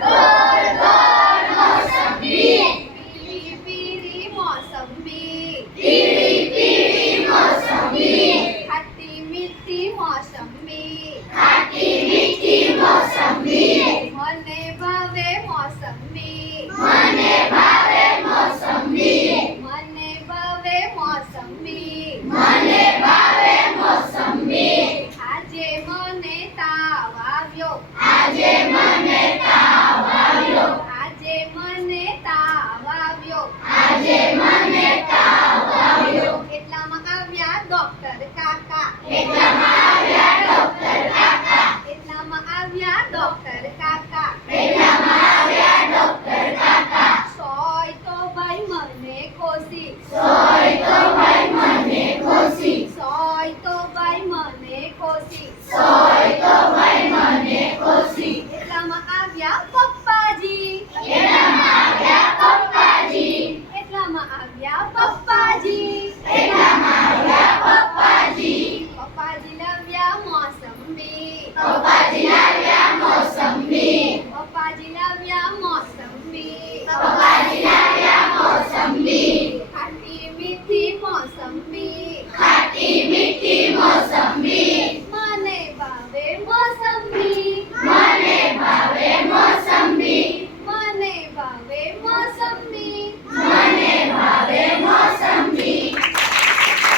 ગોળ ગોળ મોસંબી. પીળી પીળી મોસંબી. પીળી પીળી મોસંબી. ખાટી મીઠી મોસંબી. ખાટી મીઠી મોસંબી. મને ભાવે મોસંબી. મને ભાવે મોસંબી. મને ભાવે મોસંબી. મને ભાવે મોસંબી. આજે મને તાવ આવ્યો. આજે મને તાવ આવ્યો. આજે મને તાવ આવ્યો. આજે મને તાવ આવ્યો. એટલામાં આવ્યા ડોક્ટર કાકા. એટલામાં આવ્યા ડોક્ટર કાકા. એટલામાં આવ્યા ડોક્ટર કાકા. એટલામાં આવ્યા ડોક્ટર કાકા. સોય તો ભાઈ મને ખોસી. સોય તો ભાઈ મને ખોસી. સોય તો ભાઈ મને ખોસી. સોય તો ભાઈ મને ખોસી. એટલામાં આવ્યા